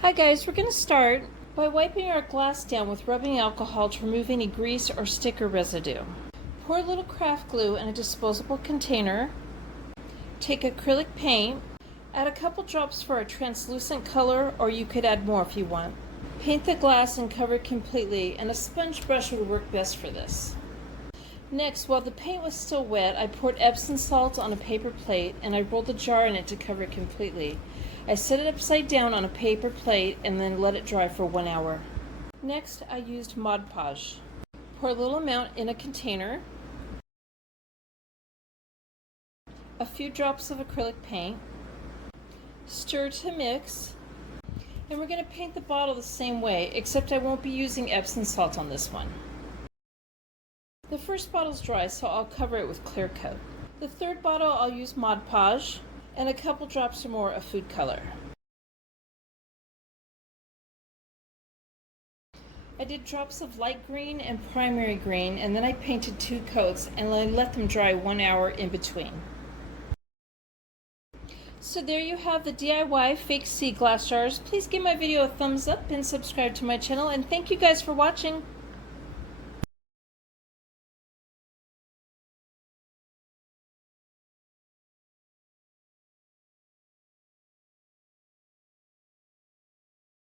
Hi guys, we're going to start by wiping our glass down with rubbing alcohol to remove any grease or sticker residue. Pour a little craft glue in a disposable container. Take acrylic paint. Add a couple drops for a translucent color, or you could add more if you want. Paint the glass and cover it completely, and a sponge brush would work best for this. Next, while the paint was still wet, I poured Epsom salt on a paper plate and I rolled a jar in it to cover it completely. I set it upside down on a paper plate and then let it dry for 1 hour. Next, I used Mod Podge. Pour a little amount in a container, a few drops of acrylic paint, stir to mix, and we're going to paint the bottle the same way, except I won't be using Epsom salt on this one. The first bottle's dry, so I'll cover it with clear coat. The third bottle I'll use Mod Podge and a couple drops or more of food color. I did drops of light green and primary green, and then I painted 2 coats and I let them dry 1 hour in between. So there you have the DIY fake sea glass jars. Please give my video a thumbs up and subscribe to my channel, and thank you guys for watching.